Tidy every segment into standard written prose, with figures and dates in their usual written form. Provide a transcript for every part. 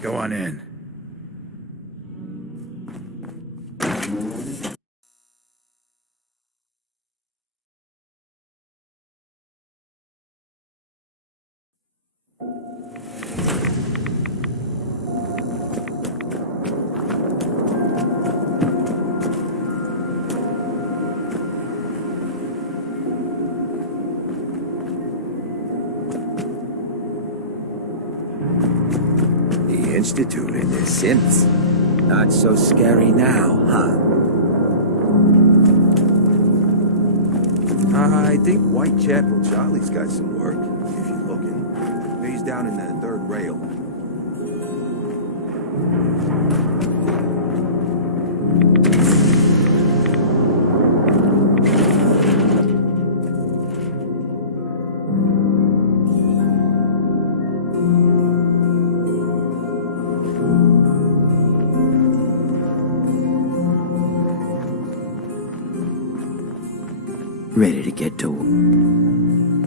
Go on in. The Institute and their synths. Not so scary now, huh? I think Whitechapel Charlie's got some work, if you're looking. He's down in the third rail. Ready to get to...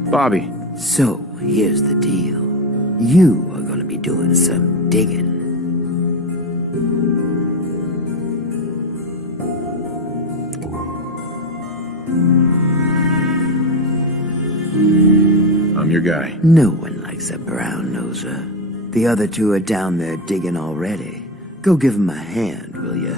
Bobby. So, here's the deal. You are gonna be doing some digging. I'm your guy. No one likes a brown noser. The other two are down there digging already. Go give them a hand, will ya?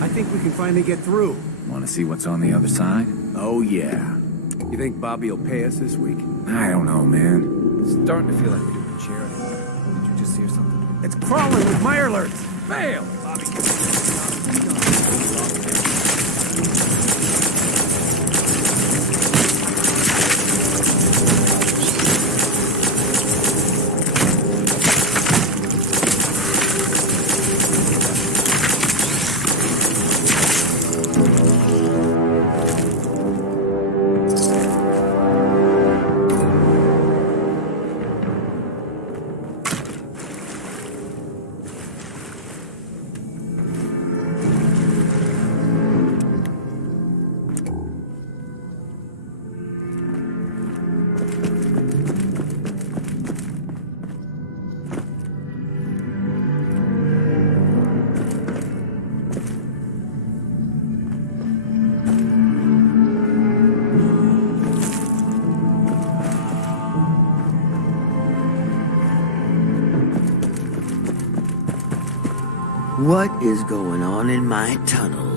I think we can finally get through. Want to see what's on the other side? Oh, yeah. You think Bobby will pay us this week? I don't know, man. It's starting to feel like we're doing charity. Did you just hear something? It's crawling with Mirelurks. Fail! Bobby. What is going on in my tunnel?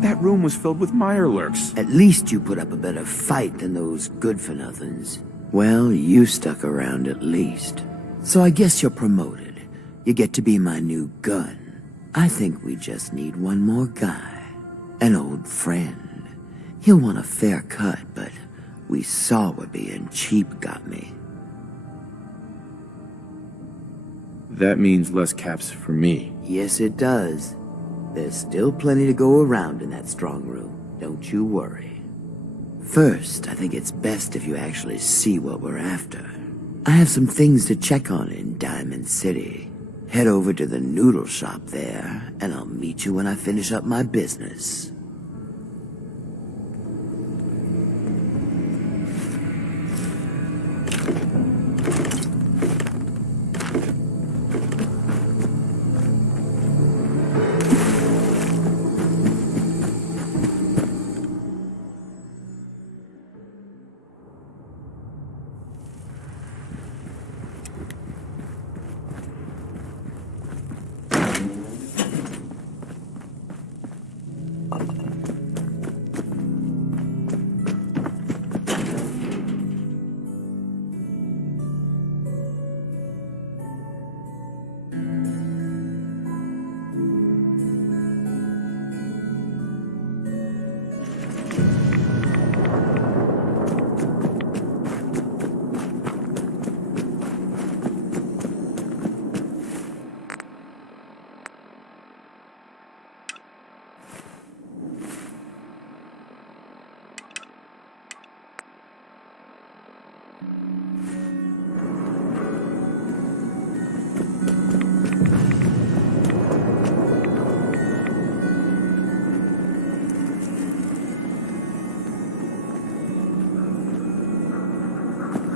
That room was filled with Mirelurks. At least you put up a better fight than those good-for-nothings. Well, you stuck around at least. So I guess you're promoted. You get to be my new gun. I think we just need one more guy. An old friend. He'll want a fair cut, but we saw what being cheap got me. That means less caps for me. Yes, it does. There's still plenty to go around in that strong room. Don't you worry. First, I think it's best if you actually see what we're after. I have some things to check on in Diamond City. Head over to the noodle shop there, and I'll meet you when I finish up my business.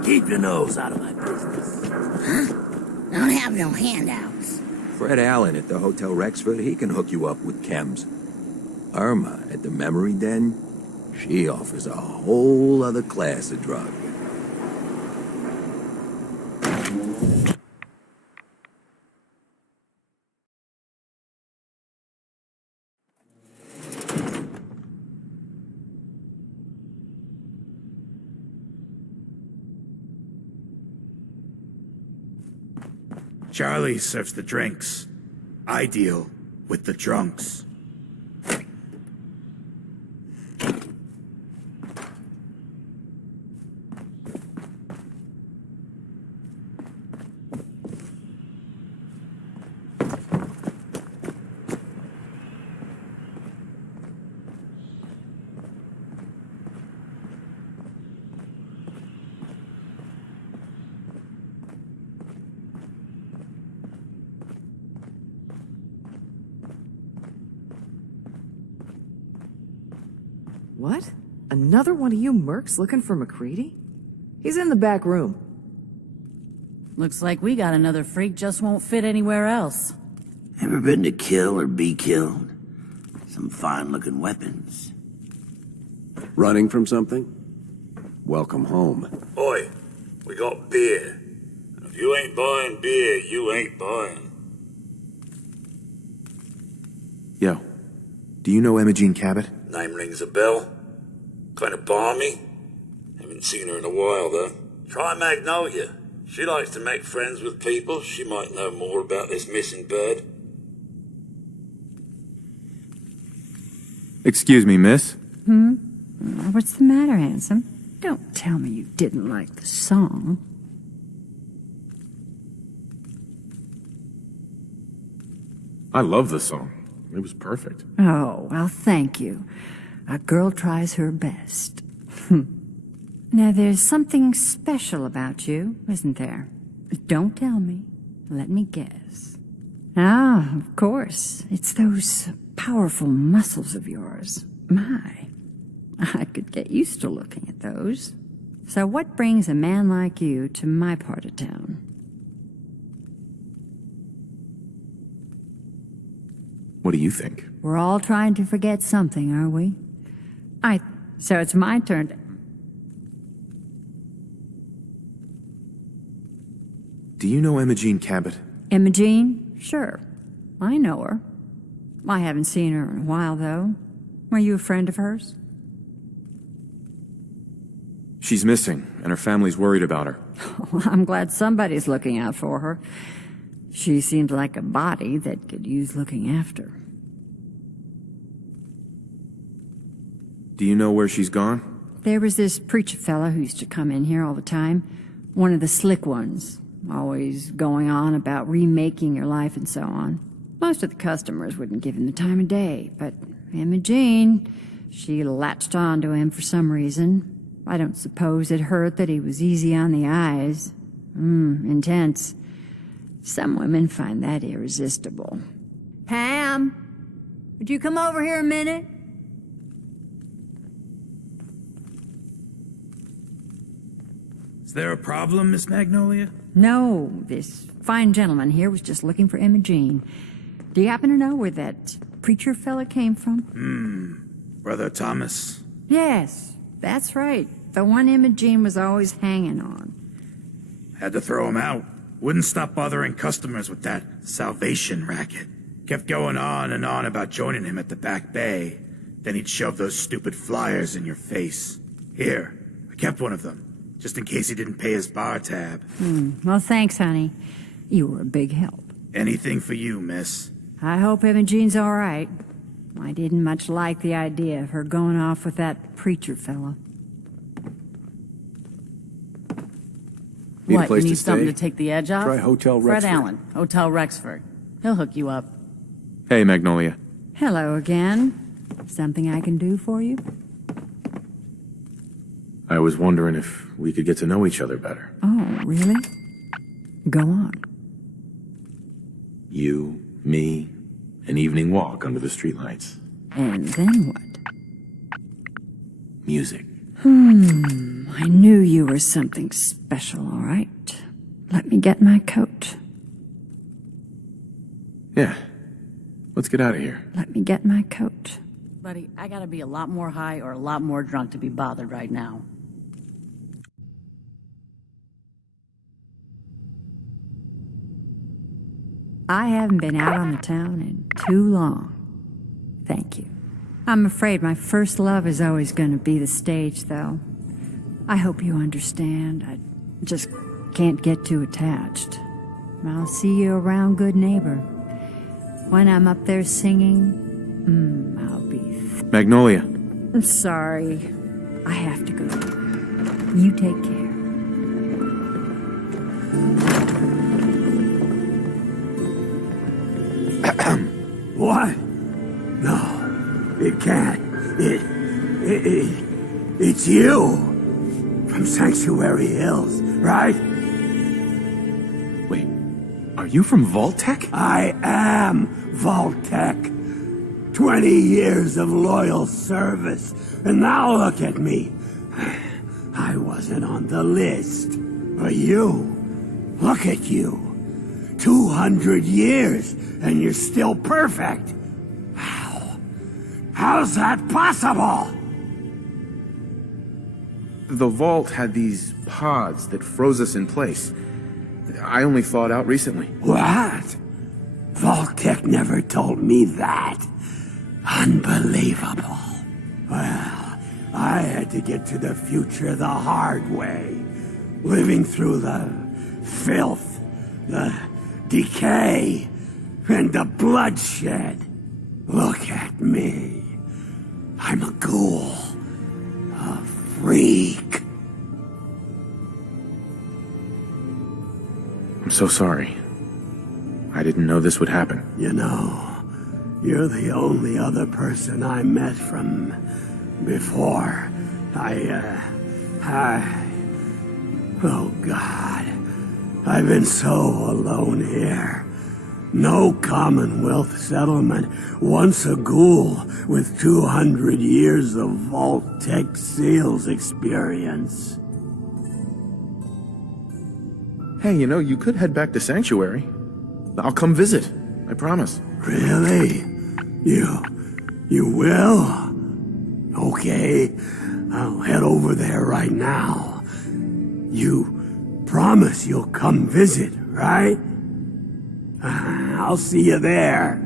Keep your nose out of my business. Don't have no handouts. Fred Allen at the Hotel Rexford, he can hook you up with chems. Irma at the Memory Den, she offers a whole other class of drug. Charlie serves the drinks. I deal with the drunks. What? Another one of you mercs looking for McCready? He's in the back room. Looks like we got another freak just won't fit anywhere else. Ever been to kill or be killed? Some fine-looking weapons. Running from something? Welcome home. Oi, we got beer. If you ain't buying beer, you ain't buying. Yo, do you know Imogene Cabot? Name rings a bell. Kind of balmy. Haven't seen her in a while, though. Try Magnolia. She likes to make friends with people. She might know more about this missing bird. Excuse me, miss. What's the matter, handsome? Don't tell me you didn't like the song. I love the song. It was perfect. Oh, well, thank you. A girl tries her best. Now, there's something special about you, isn't there? Don't tell me. Let me guess. Ah, of course. It's those powerful muscles of yours. My, I could get used to looking at those. So what brings a man like you to my part of town? What do you think? We're all trying to forget something, are we? So it's my turn to... Do you know Imogene Cabot? Imogene? Sure. I know her. I haven't seen her in a while, though. Were you a friend of hers? She's missing, and her family's worried about her. Well, I'm glad somebody's looking out for her. She seems like a body that could use looking after. Do you know where she's gone? There was this preacher fella who used to come in here all the time. One of the slick ones. Always going on about remaking your life and so on. Most of the customers wouldn't give him the time of day, but Imogene, she latched on to him for some reason. I don't suppose it hurt that he was easy on the eyes. Intense. Some women find that irresistible. Pam, would you come over here a minute? Is there a problem, Miss Magnolia? No, this fine gentleman here was just looking for Imogene. Do you happen to know where that preacher fella came from? Brother Thomas? Yes, that's right. The one Imogene was always hanging on. Had to throw him out. Wouldn't stop bothering customers with that salvation racket. Kept going on and on about joining him at the back bay. Then he'd shove those stupid flyers in your face. Here, I kept one of them, just in case he didn't pay his bar tab. Well, thanks, honey. You were a big help. Anything for you, miss. I hope Imogene's all right. I didn't much like the idea of her going off with that preacher fella. Need a What, place you to need something stay? to take the edge off? Try Hotel Fred Rexford. Allen, Hotel Rexford. He'll hook you up. Hey, Magnolia. Hello again. Something I can do for you? I was wondering if we could get to know each other better. Oh, really? Go on. You, me, an evening walk under the streetlights. And then what? Music. I knew you were something special, all right. Let me get my coat. Yeah. Let's get out of here. Let me get my coat. Buddy, I gotta be a lot more high or a lot more drunk to be bothered right now. I haven't been out on the town in too long. Thank you. I'm afraid my first love is always going to be the stage, though. I hope you understand. I just can't get too attached. I'll see you around, good neighbor. When I'm up there singing, I'll be... Magnolia. I'm sorry. I have to go. You take care. What? No, it can't. It's you. From Sanctuary Hills, right? Wait, are you from Vault-Tec? I am Vault-Tec. 20 years of loyal service, and now look at me. I wasn't on the list. But you, look at you. 200 years, and you're still perfect. How? How's that possible? The vault had these pods that froze us in place. I only thawed out recently. What? Vault-Tec never told me that. Unbelievable. Well, I had to get to the future the hard way. Living through the filth, the decay, and the bloodshed. Look at me. I'm a ghoul. A freak. I'm so sorry. I didn't know this would happen. You know, you're the only other person I met from before. Oh God. I've been so alone here. No Commonwealth settlement, once a ghoul with 200 years of Vault-Tec seals experience. Hey, you know, you could head back to Sanctuary. I'll come visit. I promise. Really? You will? Okay, I'll head over there right now. You promise you'll come visit, right? I'll see you there.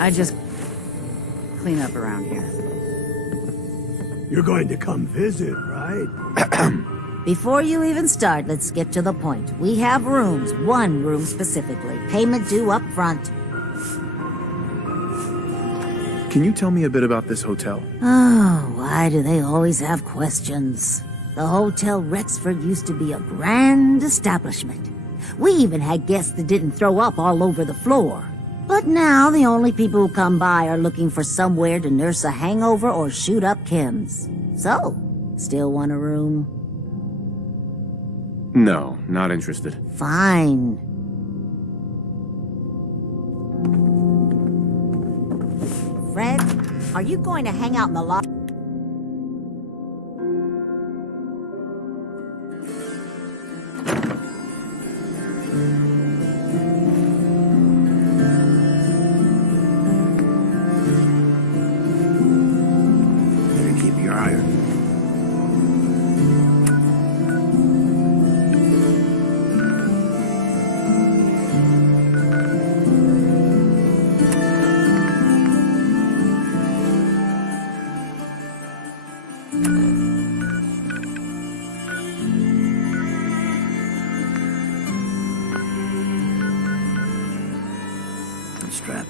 I just clean up around here. You're going to come visit, right? Before you even start, let's get to the point. We have rooms, one room specifically. Payment due up front. Can you tell me a bit about this hotel? Oh, why do they always have questions? The Hotel Rexford used to be a grand establishment. We even had guests that didn't throw up all over the floor. But now the only people who come by are looking for somewhere to nurse a hangover or shoot up chems. So, still want a room? No, not interested. Fine. Fred, are you going to hang out in the lobby? Better keep your eye on. Strap.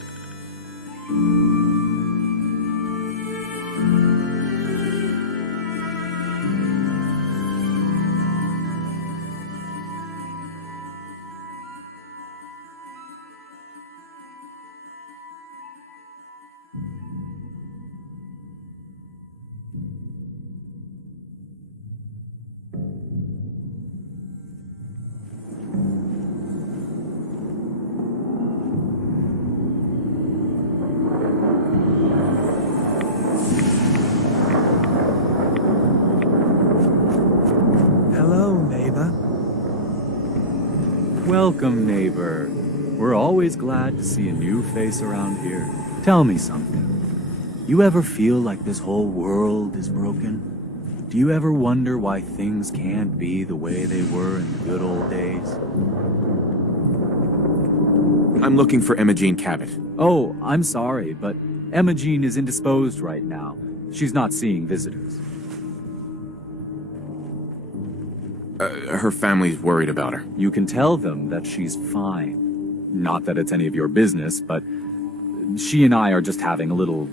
Hello, neighbor. Welcome, neighbor. We're always glad to see a new face around here. Tell me something. You ever feel like this whole world is broken? Do you ever wonder why things can't be the way they were in the good old days? I'm looking for Emma Jean Cabot. Oh, I'm sorry, but Emma Jean is indisposed right now. She's not seeing visitors. Her family's worried about her. You can tell them that she's fine. Not that it's any of your business, but she and I are just having a little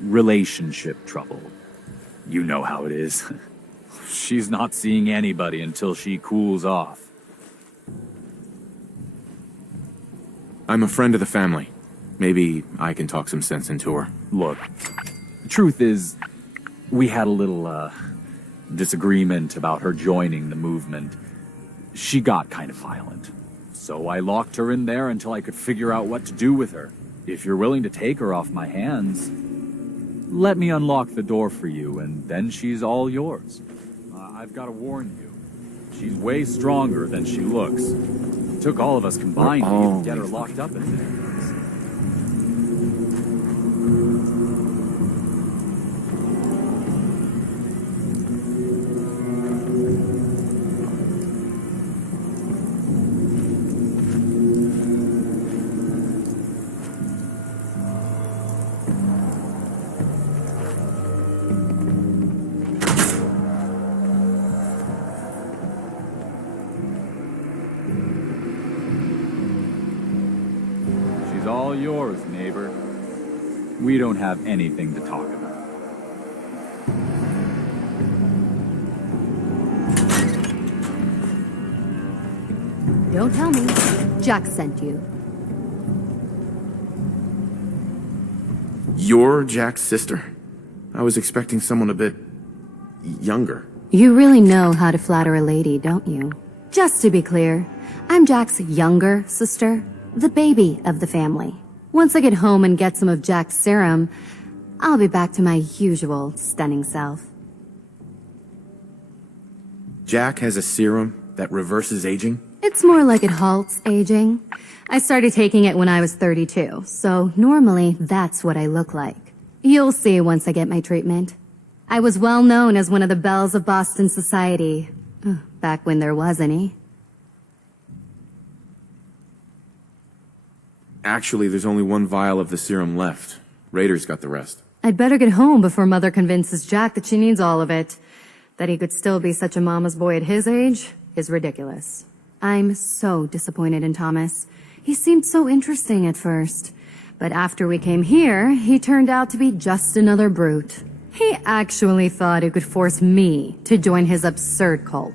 relationship trouble. You know how it is. She's not seeing anybody until she cools off. I'm a friend of the family. Maybe I can talk some sense into her. Look, the truth is, we had a little, disagreement about her joining the movement. She got kind of violent. So I locked her in there until I could figure out what to do with her. If you're willing to take her off my hands, let me unlock the door for you, and then she's all yours. I've got to warn you, she's way stronger than she looks. It took all of us combined to even get her locked up in there. She's all yours, neighbor. We don't have anything to talk about. Don't tell me. Jack sent you. You're Jack's sister? I was expecting someone a bit younger. You really know how to flatter a lady, don't you? Just to be clear, I'm Jack's younger sister, the baby of the family. Once I get home and get some of Jack's serum, I'll be back to my usual stunning self. Jack has a serum that reverses aging? It's more like it halts aging. I started taking it when I was 32, so normally that's what I look like. You'll see once I get my treatment. I was well known as one of the belles of Boston society, back when there was any. Actually, there's only one vial of the serum left. Raiders got the rest. I'd better get home before Mother convinces Jack that she needs all of it. That he could still be such a mama's boy at his age is ridiculous. I'm so disappointed in Thomas. He seemed so interesting at first. But after we came here, he turned out to be just another brute. He actually thought he could force me to join his absurd cult.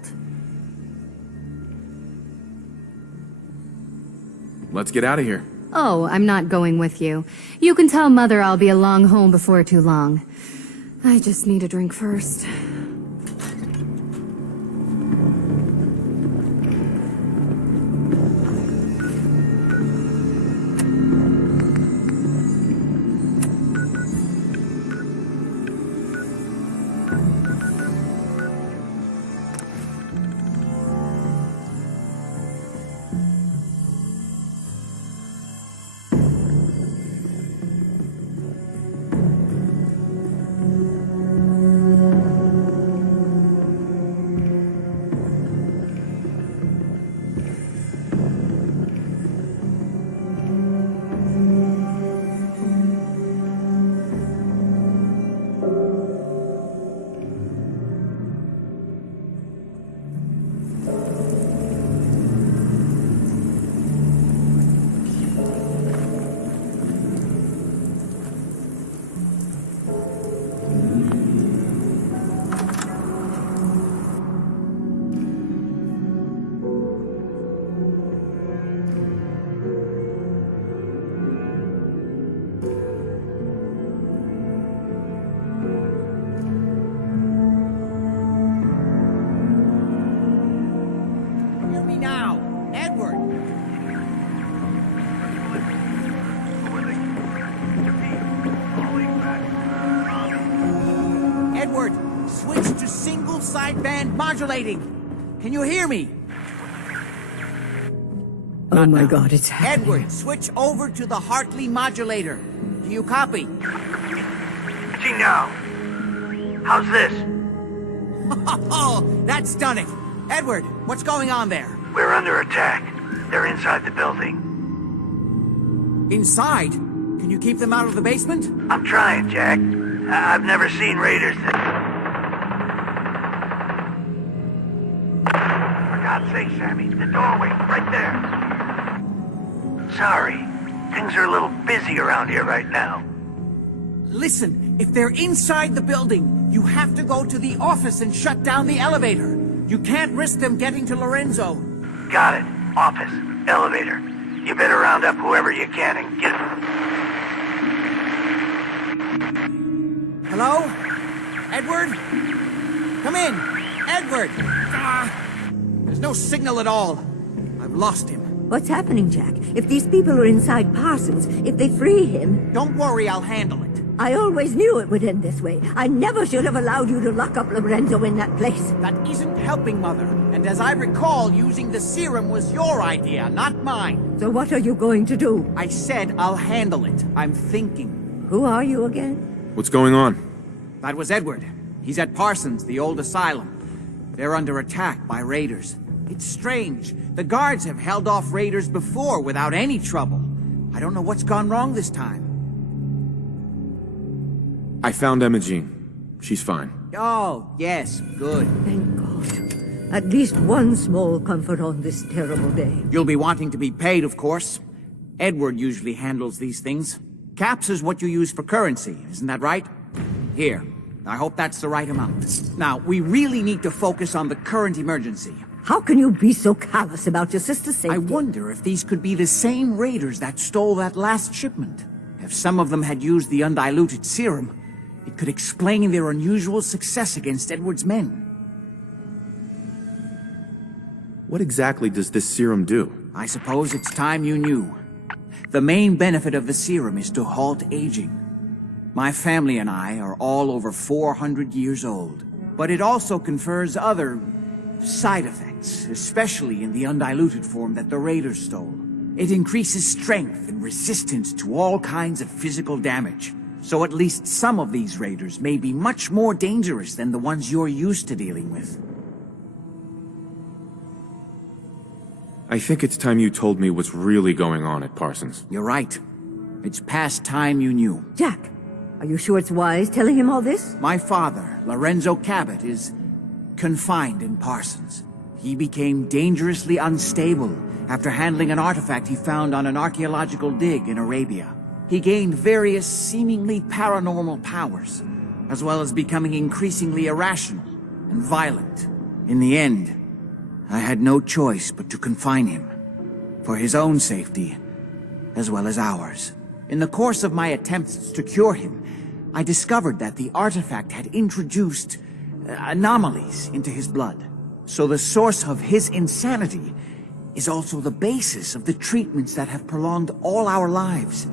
Let's get out of here. Oh, I'm not going with you. You can tell Mother I'll be along home before too long. I just need a drink first. Modulating. Can you hear me? Oh my God, it's happening. Edward, switch over to the Hartley modulator. Do you copy? See now. How's this? Oh, that's done it. Edward, what's going on there? We're under attack. They're inside the building. Inside? Can you keep them out of the basement? I'm trying, Jack. I've never seen raiders that... For God's sake, Sammy, the doorway, right there. Sorry, things are a little busy around here right now. Listen, if they're inside the building, you have to go to the office and shut down the elevator. You can't risk them getting to Lorenzo. Got it. Office. Elevator. You better round up whoever you can and get... Hello? Edward? Come in. Edward! There's no signal at all. I've lost him. What's happening, Jack? If these people are inside Parsons, if they free him... Don't worry, I'll handle it. I always knew it would end this way. I never should have allowed you to lock up Lorenzo in that place. That isn't helping, Mother. And as I recall, using the serum was your idea, not mine. So what are you going to do? I said I'll handle it. I'm thinking. Who are you again? What's going on? That was Edward. He's at Parsons, the old asylum. They're under attack by raiders. It's strange. The guards have held off raiders before without any trouble. I don't know what's gone wrong this time. I found Emma Jean. She's fine. Oh, yes, good. Thank God. At least one small comfort on this terrible day. You'll be wanting to be paid, of course. Edward usually handles these things. Caps is what you use for currency, isn't that right? Here. I hope that's the right amount. Now, we really need to focus on the current emergency. How can you be so callous about your sister's safety? I wonder if these could be the same raiders that stole that last shipment. If some of them had used the undiluted serum, it could explain their unusual success against Edward's men. What exactly does this serum do? I suppose it's time you knew. The main benefit of the serum is to halt aging. My family and I are all over 400 years old. But it also confers other side effects, especially in the undiluted form that the Raiders stole. It increases strength and resistance to all kinds of physical damage. So at least some of these Raiders may be much more dangerous than the ones you're used to dealing with. I think it's time you told me what's really going on at Parsons. You're right. It's past time you knew. Jack, are you sure it's wise telling him all this? My father, Lorenzo Cabot, is confined in Parsons. He became dangerously unstable after handling an artifact he found on an archaeological dig in Arabia. He gained various seemingly paranormal powers, as well as becoming increasingly irrational and violent. In the end, I had no choice but to confine him, for his own safety, as well as ours. In the course of my attempts to cure him, I discovered that the artifact had introduced anomalies into his blood. So the source of his insanity is also the basis of the treatments that have prolonged all our lives.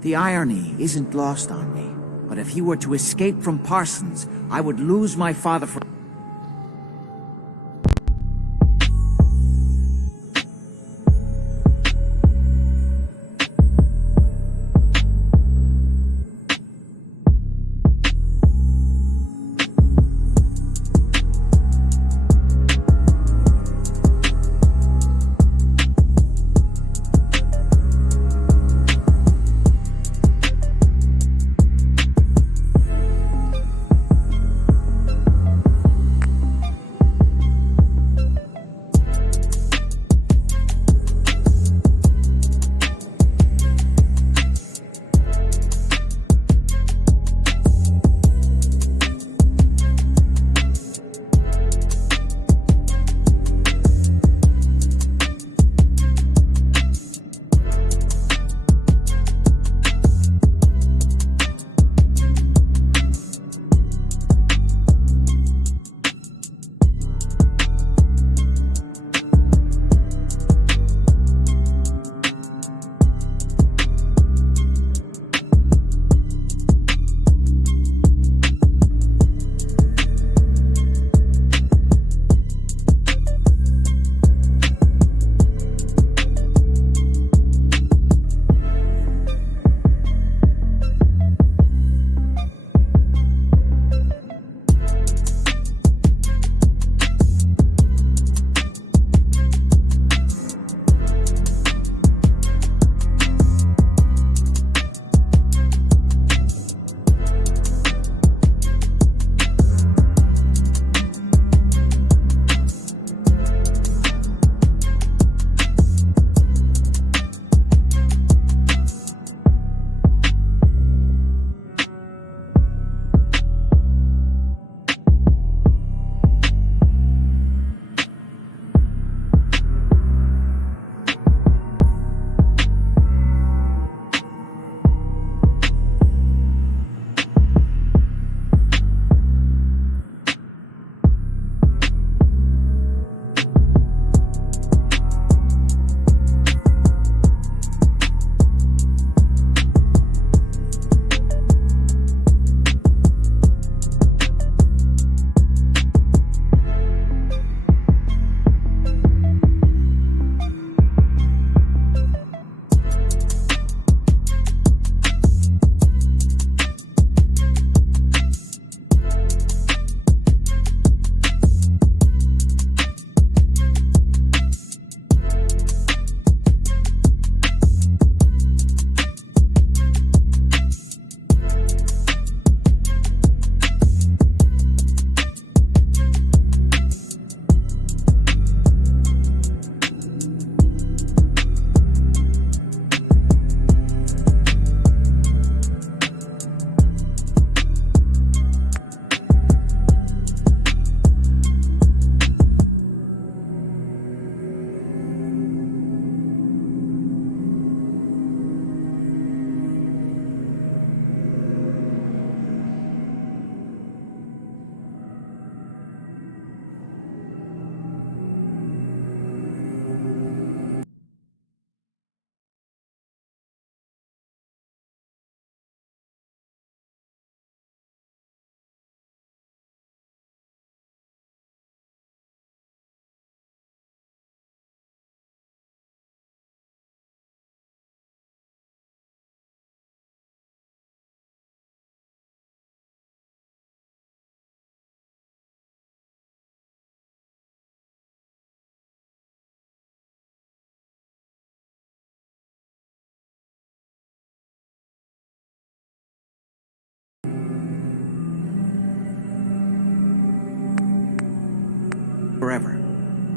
The irony isn't lost on me, but if he were to escape from Parsons, I would lose my father for...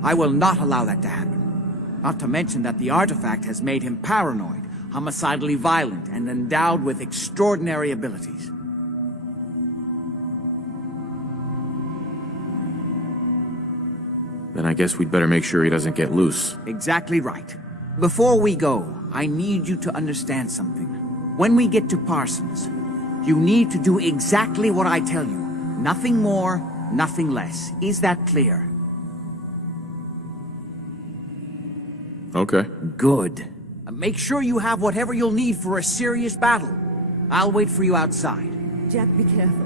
I will not allow that to happen. Not to mention that the artifact has made him paranoid, homicidally violent, and endowed with extraordinary abilities. Then I guess we'd better make sure he doesn't get loose. Exactly right. Before we go, I need you to understand something. When we get to Parsons, you need to do exactly what I tell you. Nothing more, nothing less. Is that clear? Okay. Good. Make sure you have whatever you'll need for a serious battle. I'll wait for you outside. Jack, be careful.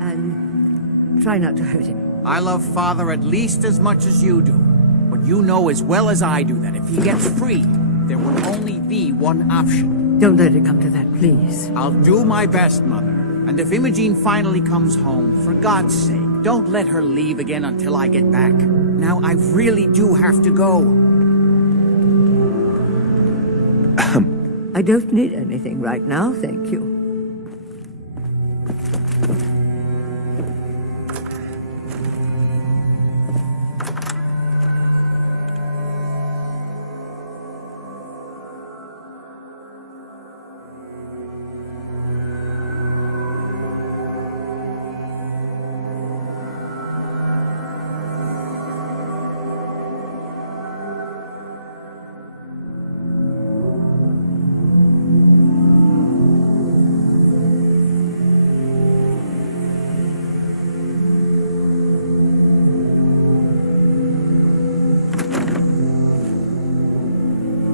And try not to hurt him. I love Father at least as much as you do. But you know as well as I do that if he gets free, there will only be one option. Don't let it come to that, please. I'll do my best, Mother. And if Imogene finally comes home, for God's sake, don't let her leave again until I get back. Now, I really do have to go. I don't need anything right now, thank you.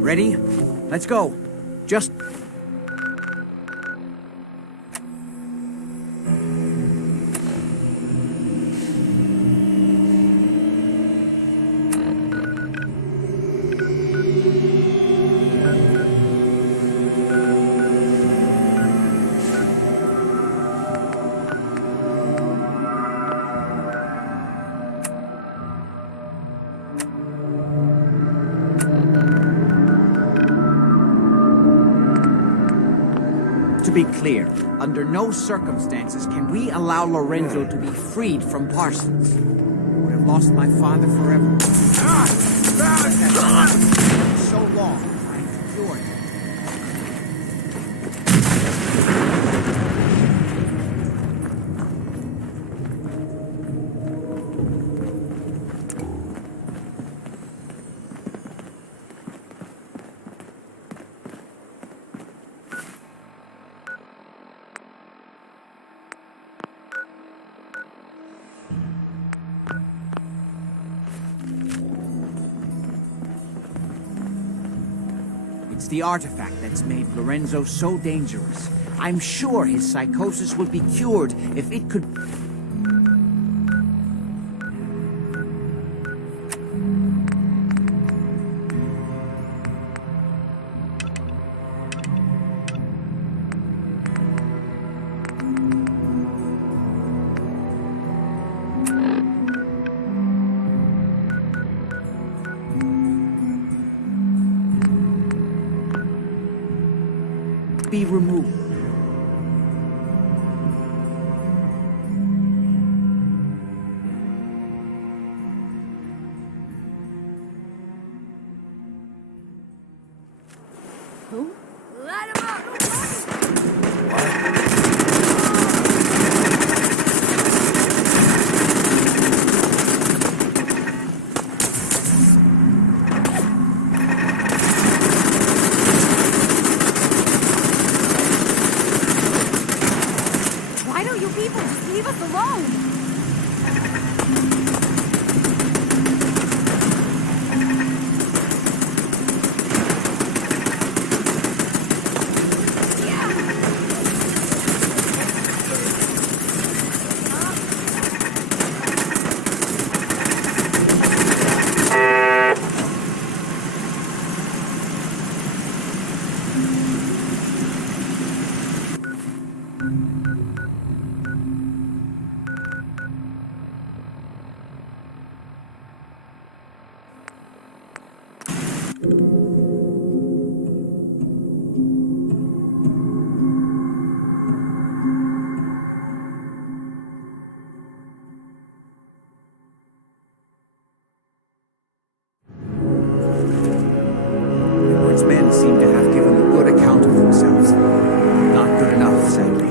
Ready? Let's go. Just... To be clear, under no circumstances can we allow Lorenzo to be freed from Parsons. I would have lost my father forever. So long, trying to cure him. It's the artifact that's made Lorenzo so dangerous. I'm sure his psychosis would be cured if it could... be removed. Who? Light him up! Why don't you people just leave us alone? seem to have given a good account of themselves. Not good enough, sadly.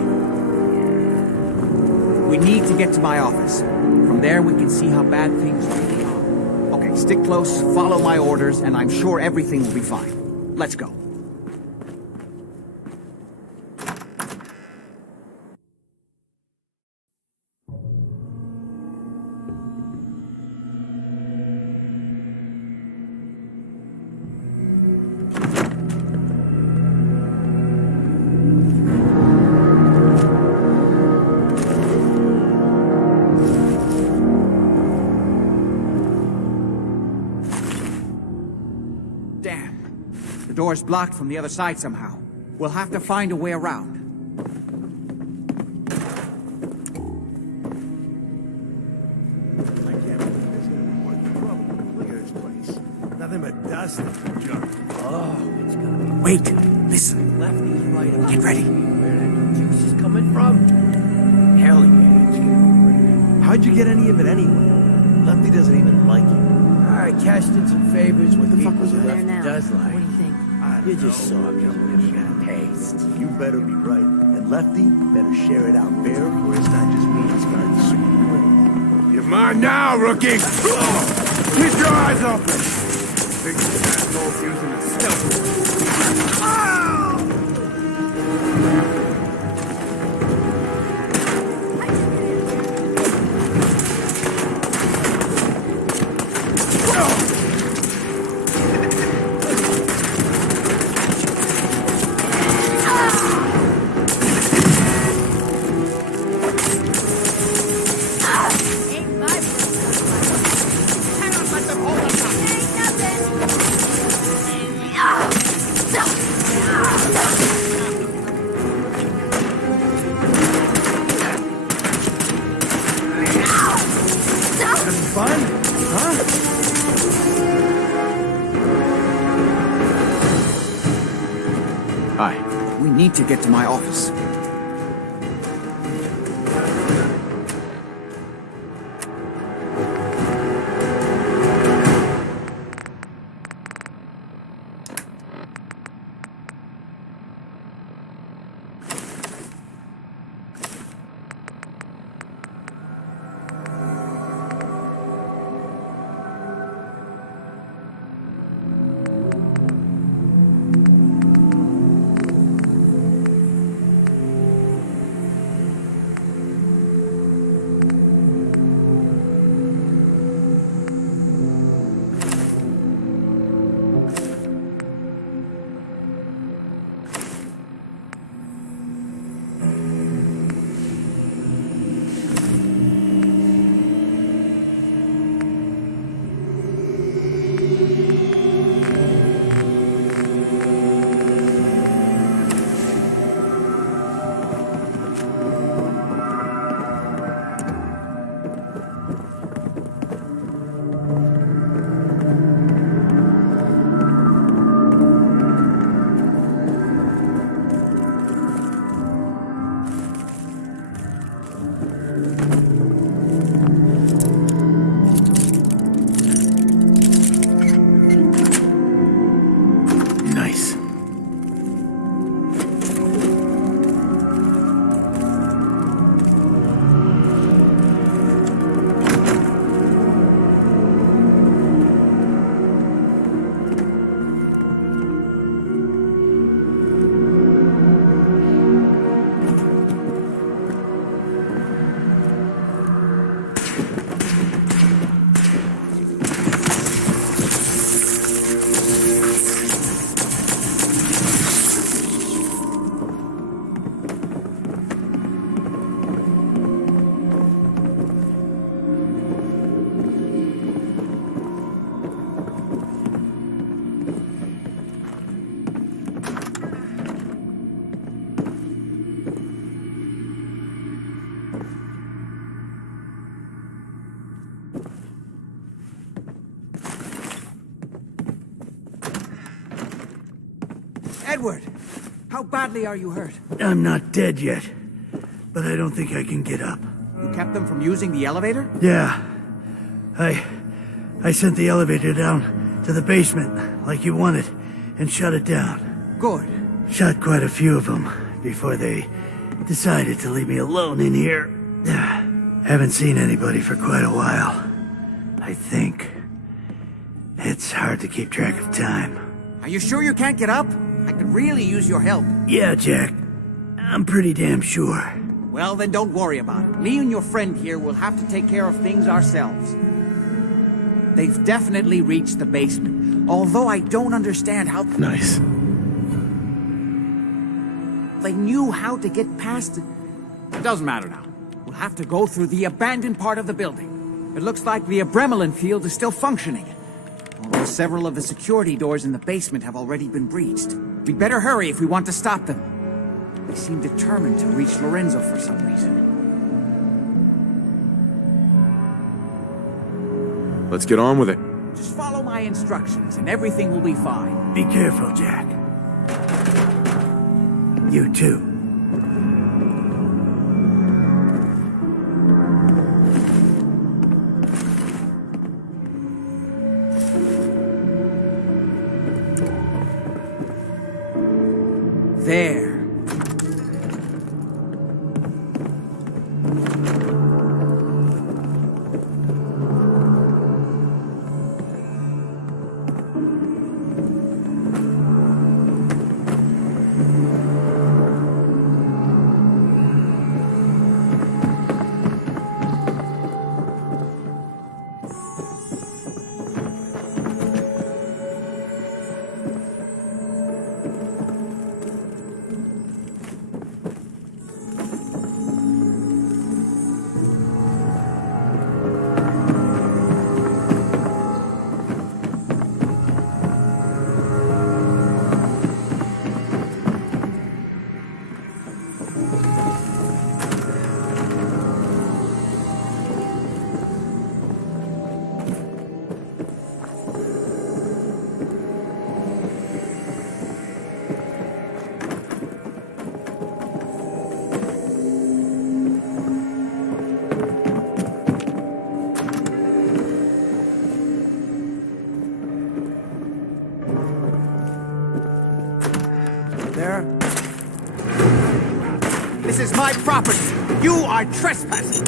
We need to get to my office. From there, we can see how bad things really are. Okay, stick close, follow my orders, and I'm sure everything will be fine. Let's go. Damn. The door's blocked from the other side somehow. We'll have to find a way around. I can't believe this is gonna be worth the trouble to clear this place. Nothing but dust and junk. Oh, it's gonna be. Wait! Listen! Lefty's right about Get ready! where that juice is coming from. Hell yeah, it's gonna be. How'd you get any of it anyway? Lefty doesn't even like you. I cashed in some favors with the fuck was Lefty does like. What do you think? You just saw him just got taste. You better be right. And Lefty better share it out fair, or it's not just me that's got to sweep. You're mine now, rookie! Keep your eyes open! Big asshole's using a stealth. Fun? Huh? Hi. We need to get to my office. Edward! How badly are you hurt? I'm not dead yet, but I don't think I can get up. You kept them from using the elevator? Yeah. I sent the elevator down to the basement, like you wanted, and shut it down. Good. Shot quite a few of them before they decided to leave me alone in here. Haven't seen anybody for quite a while. I think. It's hard to keep track of time. Are you sure you can't get up? I could really use your help. Yeah, Jack. I'm pretty damn sure. Well, then don't worry about it. Me and your friend here will have to take care of things ourselves. They've definitely reached the basement, although I don't understand how... Nice. They knew how to get past it. It doesn't matter now. We'll have to go through the abandoned part of the building. It looks like the Abramelin field is still functioning, although several of the security doors in the basement have already been breached. We'd better hurry if we want to stop them. They seem determined to reach Lorenzo for some reason. Let's get on with it. Just follow my instructions and everything will be fine. Be careful, Jack. You too. There. This is my property. You are trespassing.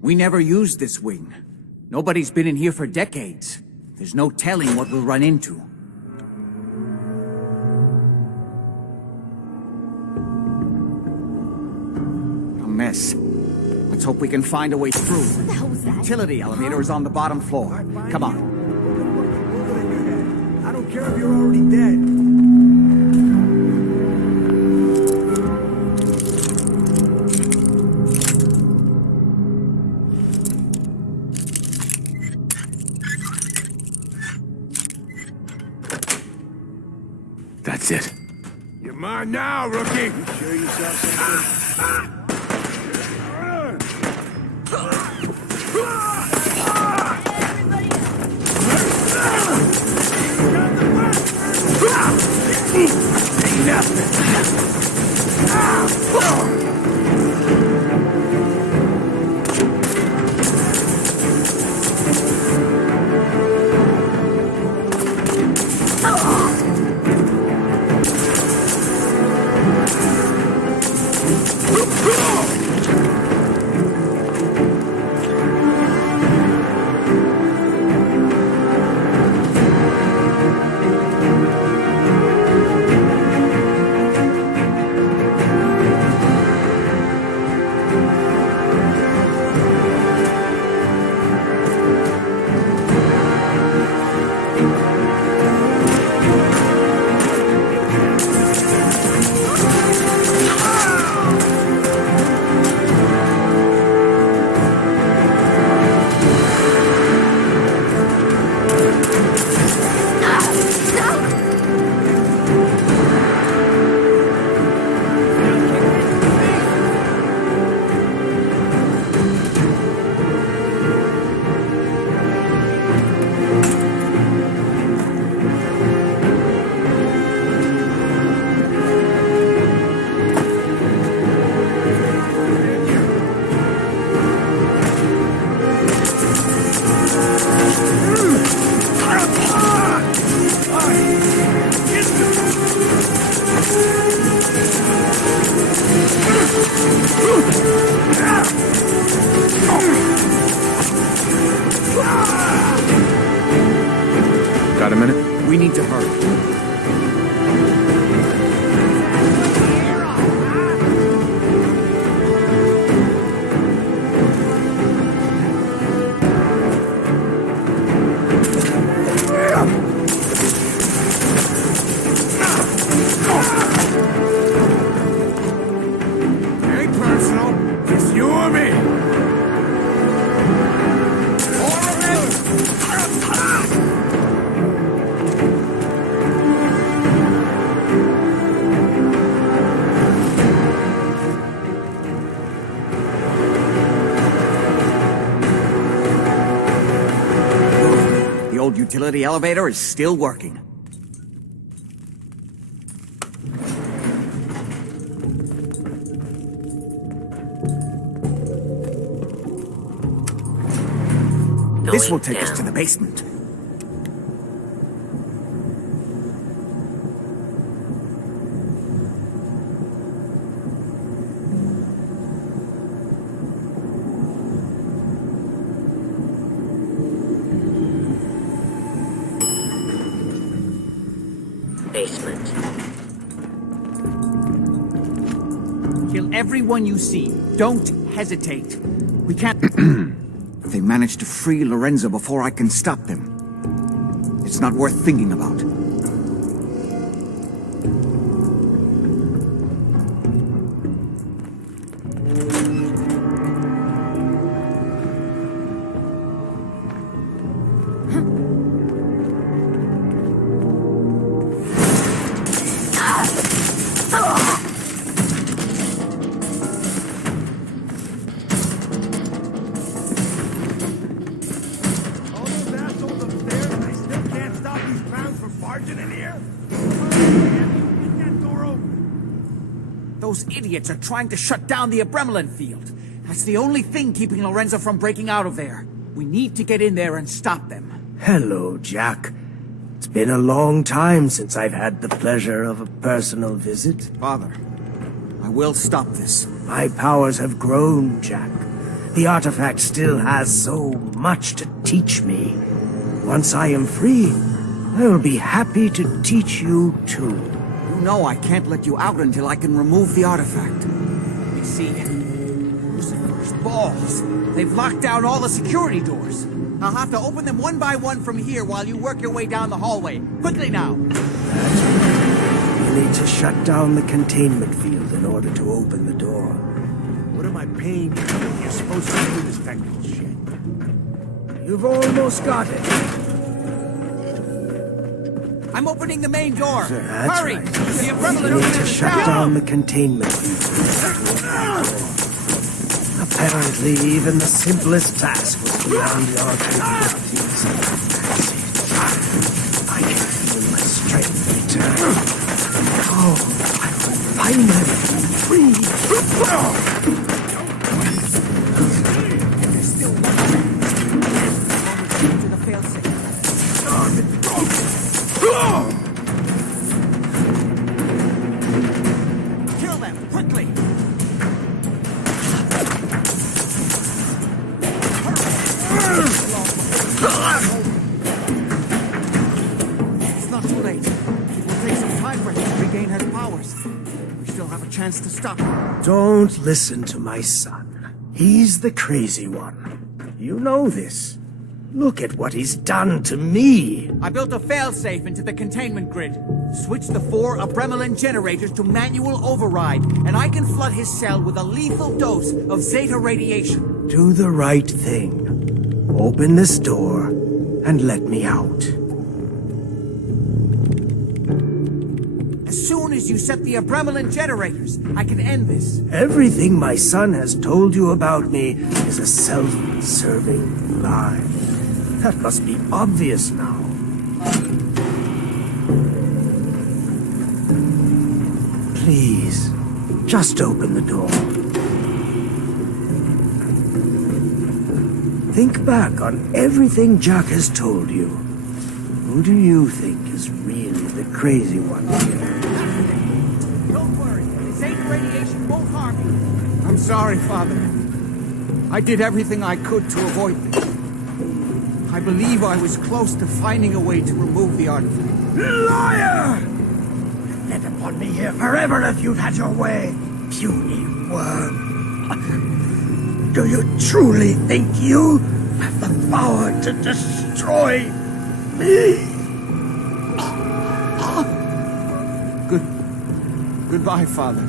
We never used this wing. Nobody's been in here for decades. There's no telling what we'll run into. A mess. Let's hope we can find a way through. What the hell was that? Utility elevator is on the bottom floor. Come on. I don't care if you're already dead. That's it. You're mine now, rookie. You sure you saw something? old utility elevator is still working. This will take us to the basement. Basement. Kill everyone you see. Don't hesitate. We can't... If they manage to free Lorenzo before I can stop them, it's not worth thinking about. Those idiots are trying to shut down the Abramelin field. That's the only thing keeping Lorenzo from breaking out of there. We need to get in there and stop them. Hello, Jack. It's been a long time since I've had the pleasure of a personal visit. Father, I will stop this. My powers have grown, Jack. The artifact still has so much to teach me. Once I am free, I will be happy to teach you too. You know I can't let you out until I can remove the artifact. You see, Lucifer's balls. They've locked down all the security doors. I'll have to open them one by one from here while you work your way down the hallway. Quickly now! That's right. You need to shut down the containment field in order to open the door. What am I paying you if you're supposed to do this technical shit? You've almost got it. I'm opening the main door. That's Hurry! right. The You Abramelin need to shut down the containment field. Apparently, even the simplest task was beyond your capabilities. I can feel my strength return. Oh, I will finally be free. There's still one to the failsafe. Kill them, quickly! It's not too late. It will take some time for him to regain his powers. We still have a chance to stop him. Don't listen to my son. He's the crazy one. You know this. Look at what he's done to me. I built a failsafe into the containment grid. Switch the 4 Abramelin generators to manual override, and I can flood his cell with a lethal dose of Zeta radiation. Do the right thing. Open this door and let me out. As soon as you set the Abramelin generators, I can end this. Everything my son has told you about me is a self-serving lie. That must be obvious now. Please, just open the door. Think back on everything Jack has told you. Who do you think is really the crazy one here? Don't worry, the Zeta radiation won't harm you. I'm sorry, Father. I did everything I could to avoid this. I believe I was close to finding a way to remove the artifact. Liar! You'd let upon me here forever if you'd had your way, puny worm. Do you truly think you have the power to destroy me? Goodbye, Father.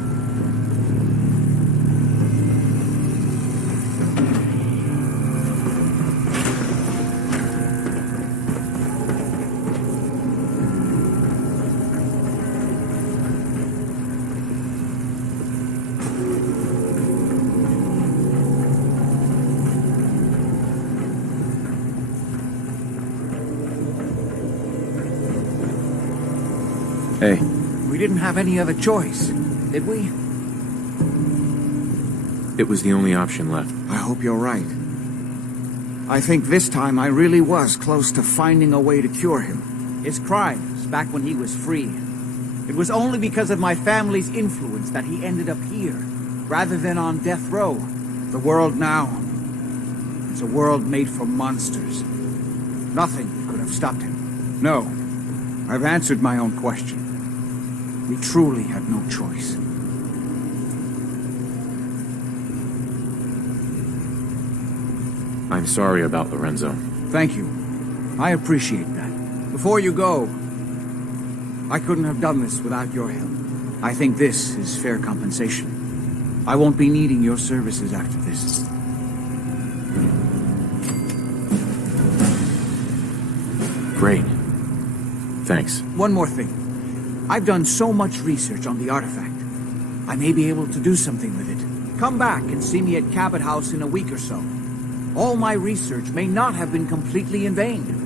Hey. We didn't have any other choice, did we? It was the only option left. I hope you're right. I think this time I really was close to finding a way to cure him. His crimes, back when he was free. It was only because of my family's influence that he ended up here, rather than on death row. The world now is a world made for monsters. Nothing could have stopped him. No, I've answered my own question. We truly had no choice. I'm sorry about Lorenzo. Thank you. I appreciate that. Before you go, I couldn't have done this without your help. I think this is fair compensation. I won't be needing your services after this. Great. Thanks. One more thing. I've done so much research on the artifact. I may be able to do something with it. Come back and see me at Cabot House in a week or so. All my research may not have been completely in vain.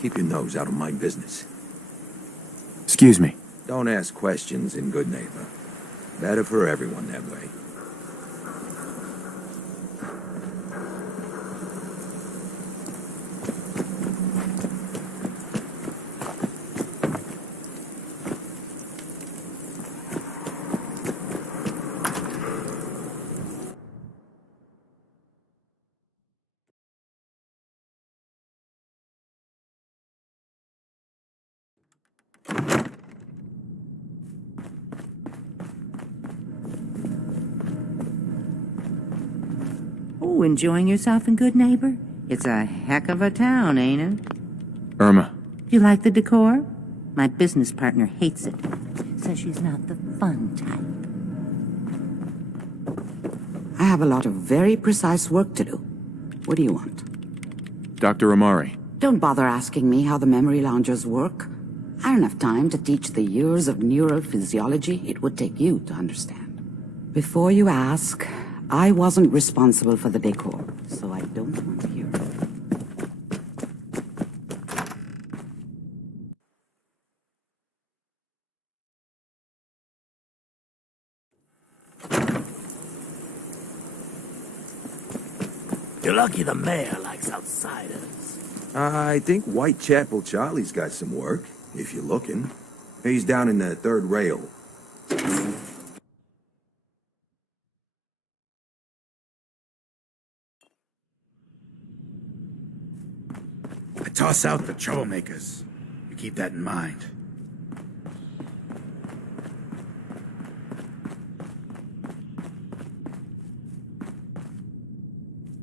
Keep your nose out of my business. Excuse me. Don't ask questions in good neighbor. Better for everyone that way. Oh, enjoying yourself in Good Neighbor? It's a heck of a town, ain't it? Irma. You like the decor? My business partner hates it. Says she's not the fun type. I have a lot of very precise work to do. What do you want? Dr. Amari. Don't bother asking me how the memory loungers work. I don't have time to teach the years of neurophysiology it would take you to understand. Before you ask, I wasn't responsible for the decor, so I don't want to hear it. You're lucky the mayor likes outsiders. I think Whitechapel Charlie's got some work, if you're looking. He's down in the third rail. I toss out the troublemakers. You keep that in mind.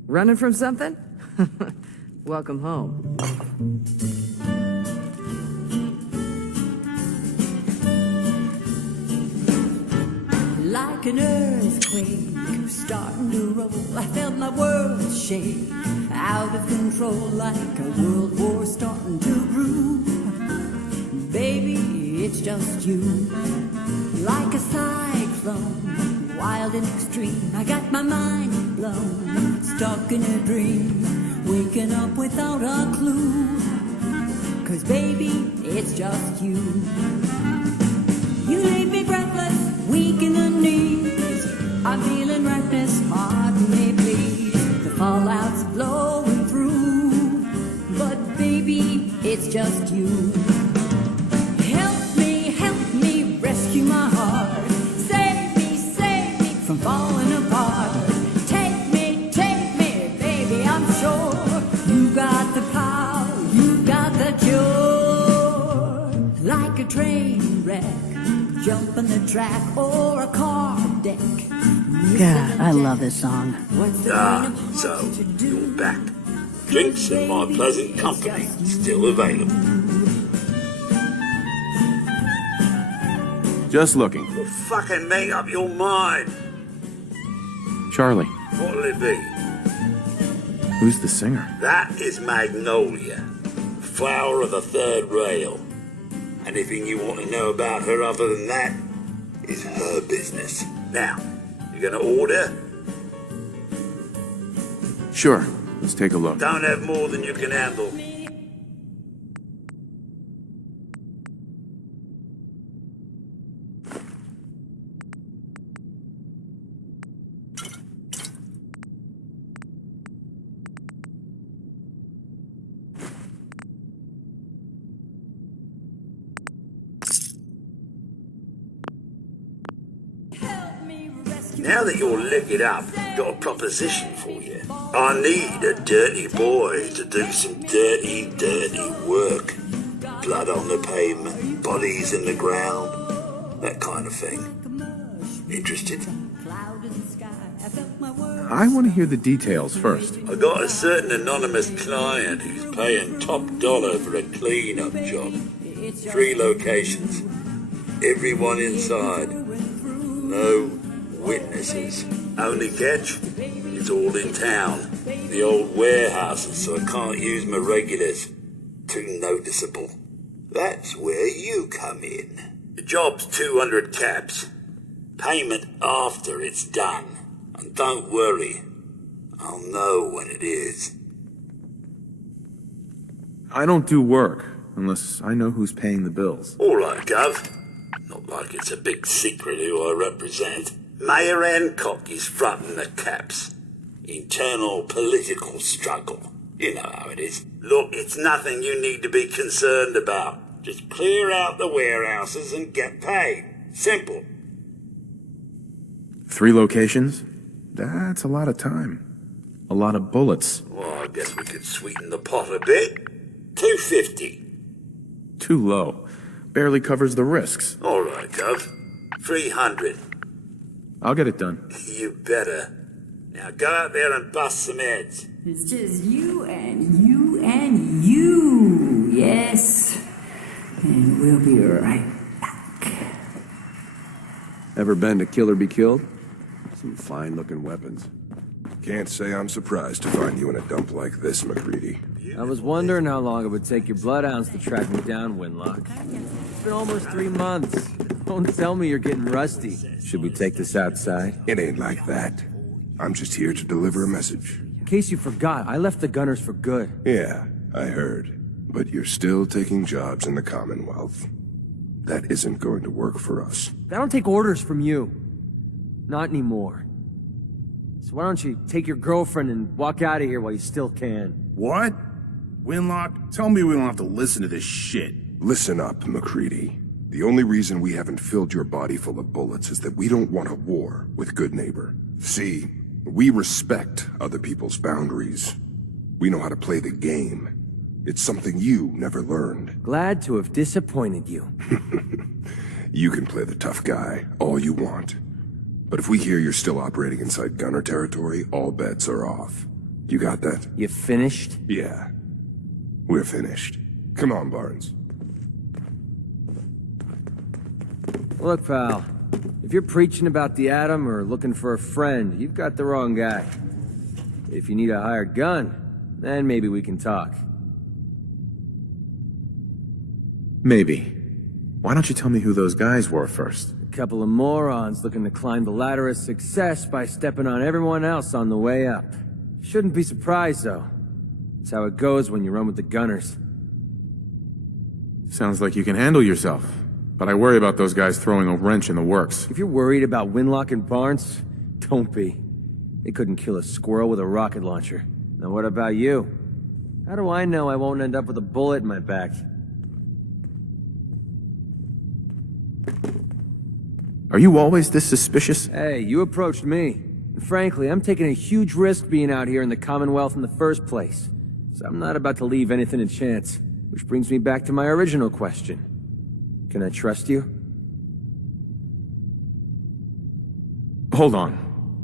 Running from something? Welcome home. Like an earthquake starting to roll, I felt my world shake. Out of control, like a world war starting to brew. Baby, it's just you. Like a cyclone, wild and extreme. I got my mind blown, stuck in a dream, waking up without a clue. 'Cause baby, it's just you. You leave me breathless, weak in the knees. I'm feeling reckless, heart may bleed. The fallout's blowing through, but baby, it's just you. Help me, rescue my heart. Save me from falling apart. Take me, baby, I'm sure you got the power, you got the cure. Like a train wreck, jumping the track or a car deck. God, I love this song. So, you're back. Drinks in my pleasant company, still available. Just looking. Well, fucking make up your mind. Charlie. What'll it be? Who's the singer? That is Magnolia, flower of the third rail. Anything you want to know about her other than that is her business. Now, you gonna order? Sure. Let's take a look. Don't have more than you can handle. Now that you're liquored up, got a proposition for you. I need a dirty boy to do some dirty, dirty work. Blood on the pavement, bodies in the ground, that kind of thing. Interested? I want to hear the details first. I got a certain anonymous client who's paying top dollar for a clean-up job. 3 locations. Everyone inside. No witnesses. Only catch? It's all in town. The old warehouses, so I can't use my regulars. Too noticeable. That's where you come in. The job's 200 caps. Payment after it's done. And don't worry, I'll know when it is. I don't do work unless I know who's paying the bills. All right, Gov. Not like it's a big secret who I represent. Mayor Hancock is fronting the Caps. Internal political struggle. You know how it is. Look, it's nothing you need to be concerned about. Just clear out the warehouses and get paid. Simple. 3 locations? That's a lot of time. A lot of bullets. Well, I guess we could sweeten the pot a bit. $250. Too low. Barely covers the risks. All right, Gov. $300. I'll get it done. You better. Now go out there and bust some heads. It's just you and you and you. Yes. And we'll be right back. Ever been to Kill or Be Killed? Some fine-looking weapons. Can't say I'm surprised to find you in a dump like this, MacReady. I was wondering how long it would take your bloodhounds to track me down, Winlock. It's been almost 3 months. Don't tell me you're getting rusty. Should we take this outside? It ain't like that. I'm just here to deliver a message. In case you forgot, I left the Gunners for good. Yeah, I heard. But you're still taking jobs in the Commonwealth. That isn't going to work for us. I don't take orders from you. Not anymore. So why don't you take your girlfriend and walk out of here while you still can? What? Winlock, tell me we don't have to listen to this shit. Listen up, MacReady. The only reason we haven't filled your body full of bullets is that we don't want a war with Good Neighbor. See, we respect other people's boundaries. We know how to play the game. It's something you never learned. Glad to have disappointed you. You can play the tough guy all you want. But if we hear you're still operating inside Gunner territory, all bets are off. You got that? You finished? Yeah. We're finished. Come on, Barnes. Look, pal. If you're preaching about the Atom or looking for a friend, you've got the wrong guy. If you need a hired gun, then maybe we can talk. Maybe. Why don't you tell me who those guys were first? A couple of morons looking to climb the ladder of success by stepping on everyone else on the way up. Shouldn't be surprised, though. It's how it goes when you run with the Gunners. Sounds like you can handle yourself. But I worry about those guys throwing a wrench in the works. If you're worried about Winlock and Barnes, don't be. They couldn't kill a squirrel with a rocket launcher. Now what about you? How do I know I won't end up with a bullet in my back? Are you always this suspicious? Hey, you approached me. And frankly, I'm taking a huge risk being out here in the Commonwealth in the first place. So I'm not about to leave anything to chance. Which brings me back to my original question. Can I trust you? Hold on.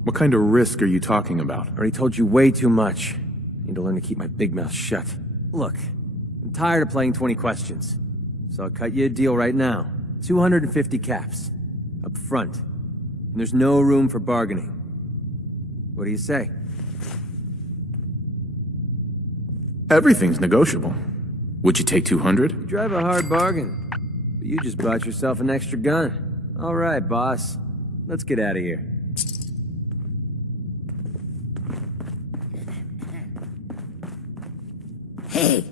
What kind of risk are you talking about? I already told you way too much. Need to learn to keep my big mouth shut. Look, I'm tired of playing 20 questions. So I'll cut you a deal right now. 250 caps. Up front. And there's no room for bargaining. What do you say? Everything's negotiable. Would you take 200? You drive a hard bargain. But you just bought yourself an extra gun. All right, boss. Let's get out of here. Hey.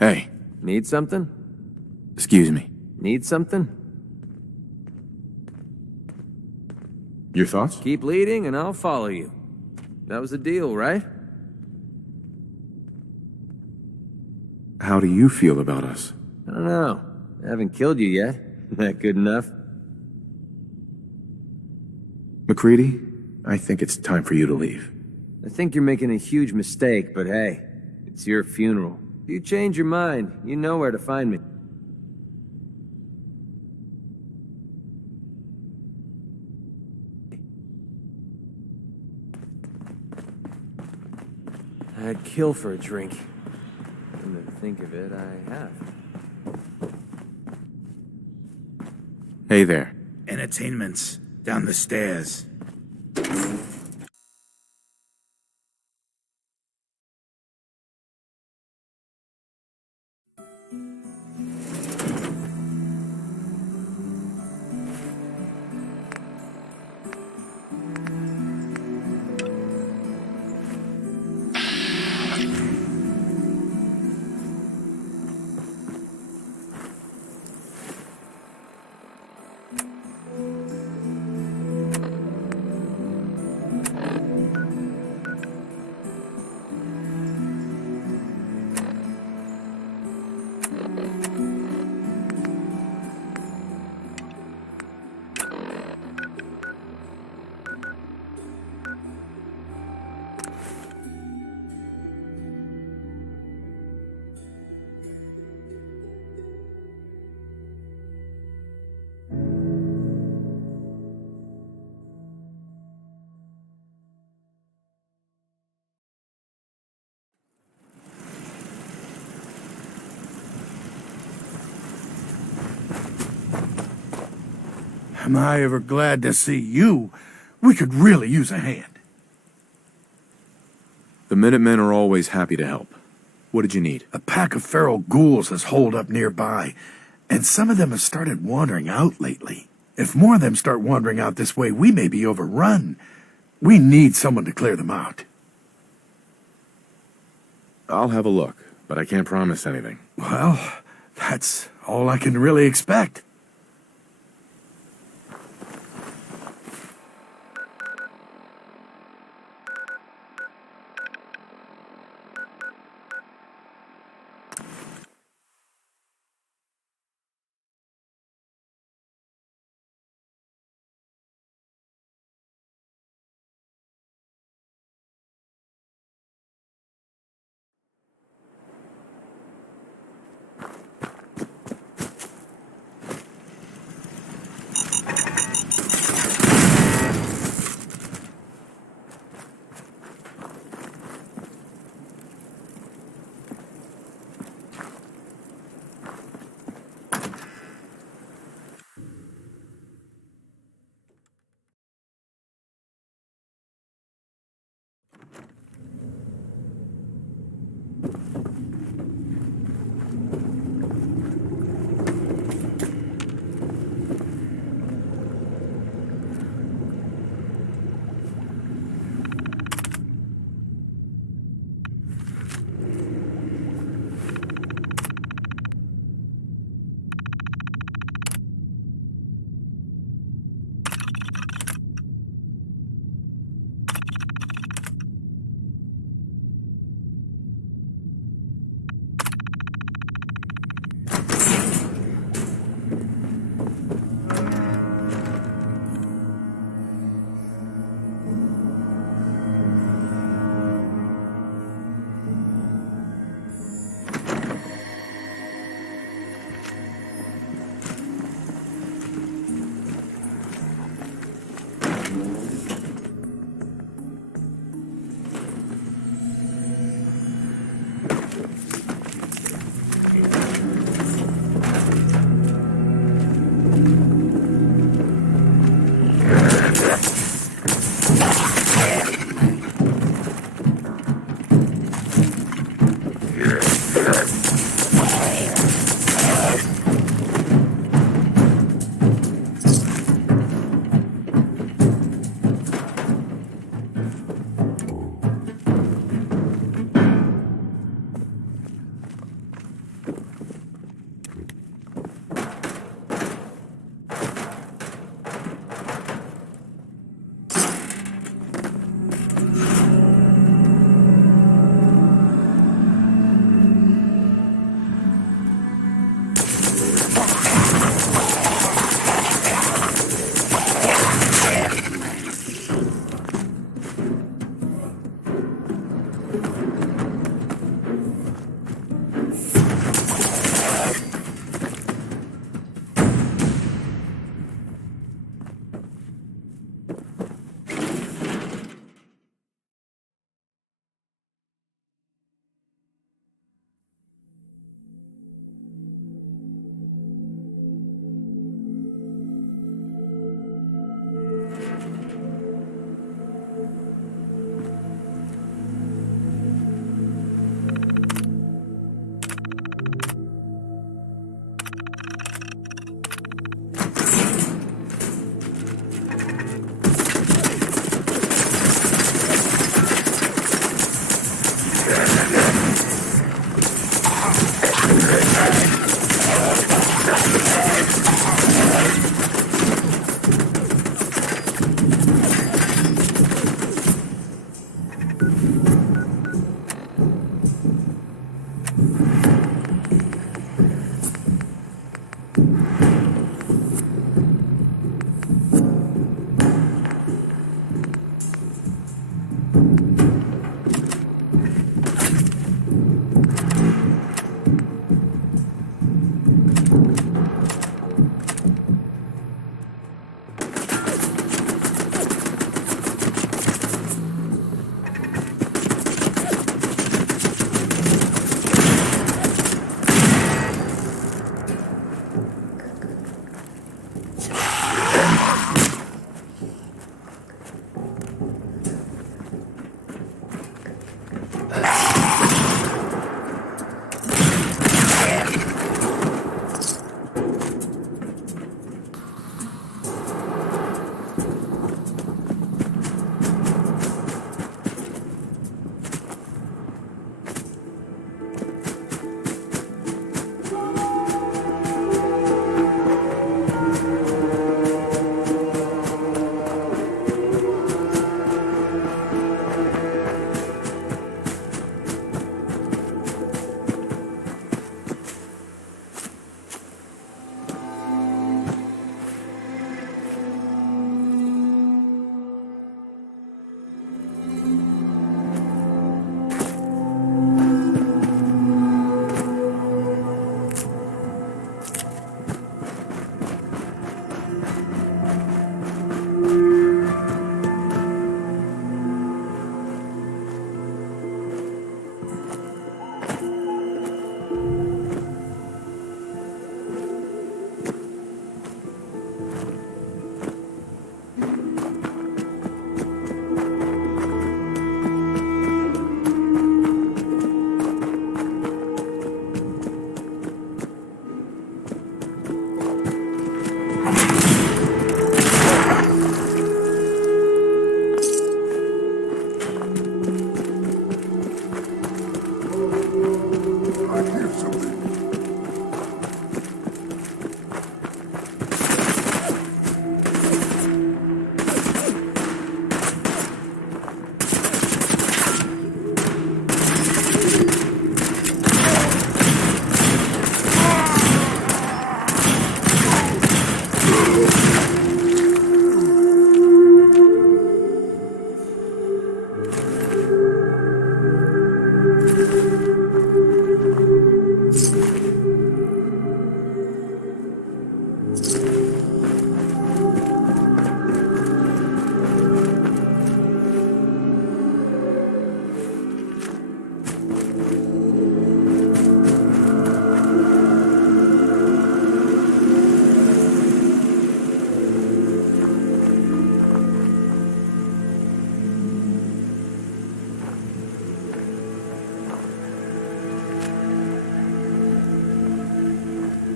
Hey. Need something? Excuse me. Need something? Your thoughts? Keep leading and I'll follow you. That was the deal, right? How do you feel about us? I don't know. I haven't killed you yet. That good enough? MacReady, I think it's time for you to leave. I think you're making a huge mistake, but hey, it's your funeral. If you change your mind, you know where to find me. I'd kill for a drink. Come to think of it, I have. Hey there. Entertainment's down the stairs. Am I ever glad to see you? We could really use a hand. The Minutemen are always happy to help. What did you need? A pack of feral ghouls has holed up nearby, and some of them have started wandering out lately. If more of them start wandering out this way, we may be overrun. We need someone to clear them out. I'll have a look, but I can't promise anything. Well, that's all I can really expect.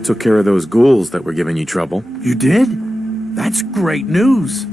Took care of those ghouls that were giving you trouble. You did? That's great news.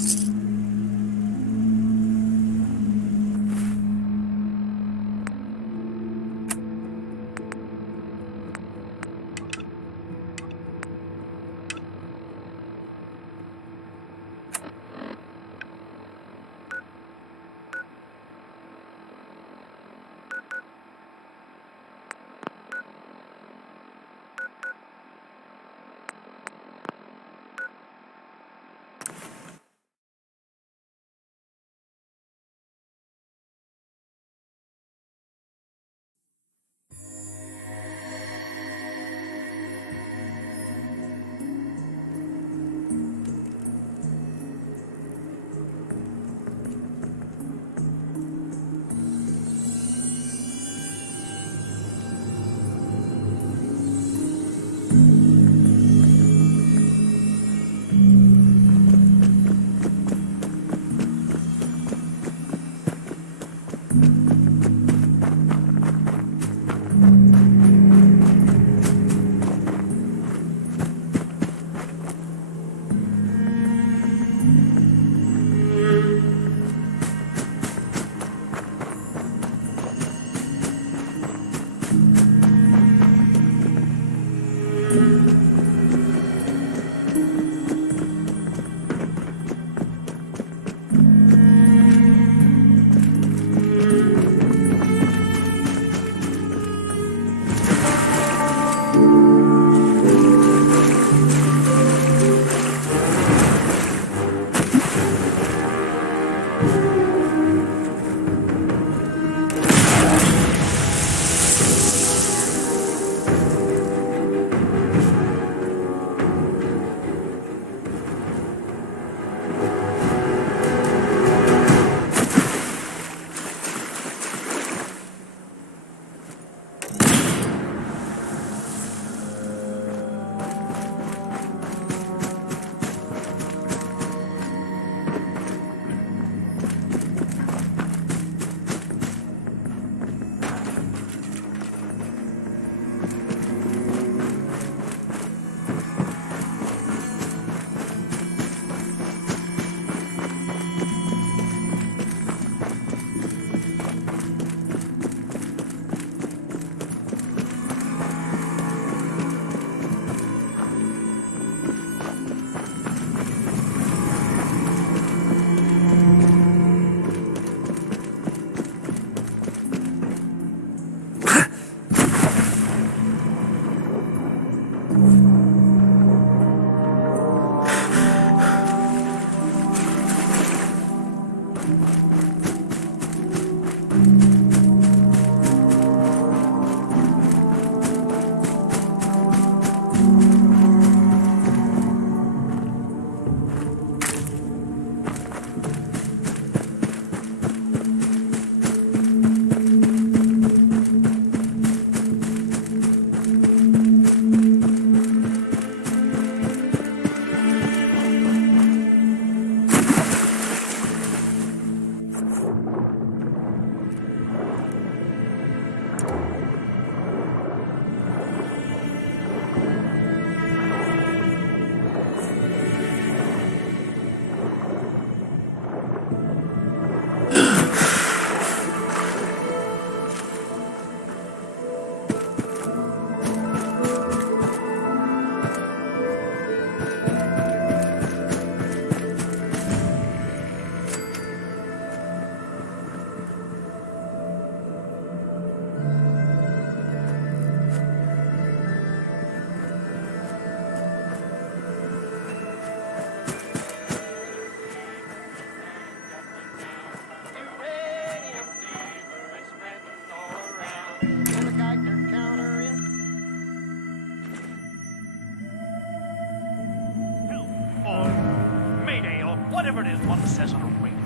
whatever it is one says on a radio.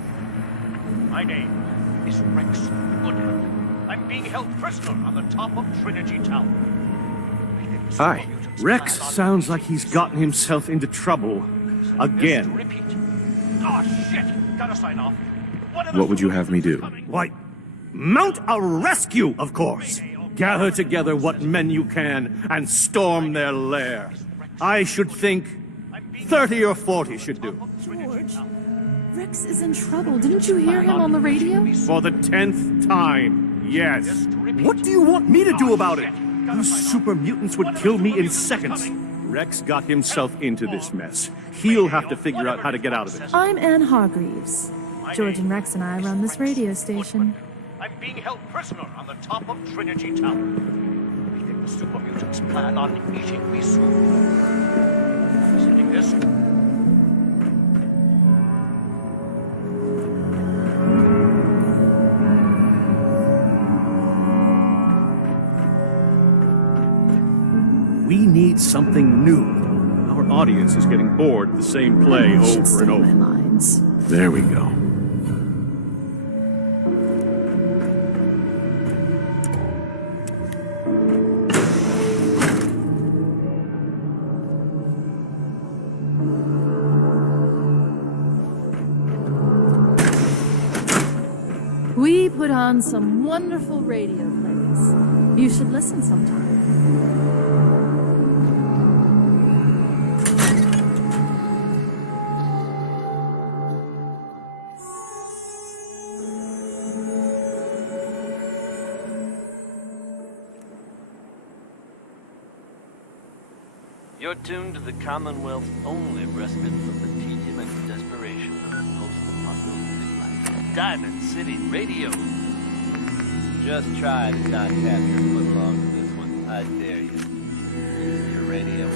My name is Rex Goodhand. I'm being held prisoner on the top of Trinity Tower. Hi. Rex sounds like he's gotten himself into trouble again. Repeat. Oh, shit! Gotta sign off. What would you have me do? Why, mount a rescue, of course. Gather together what men you can and storm their lair. I should think 30 or 40 should do. George, Rex is in trouble. Didn't you hear him on the radio? For the 10th time, yes. What do you want me to do about it? Those super mutants would kill me in seconds. Rex got himself into this mess. He'll have to figure out how to get out of it. I'm Anne Hargreaves. George and Rex and I run this radio station. I'm being held prisoner on the top of Trinity Tower. We think the super mutants plan on eating me soon. Sending this. We need something new. Our audience is getting bored of the same play over and over. There we go. We put on some wonderful radio plays. You should listen sometime. You're tuned to the Commonwealth's only respite from the tedium and desperation of post-apocalyptic life. Diamond City Radio. Just try to not capture a foot long to this one. I dare you. Your radio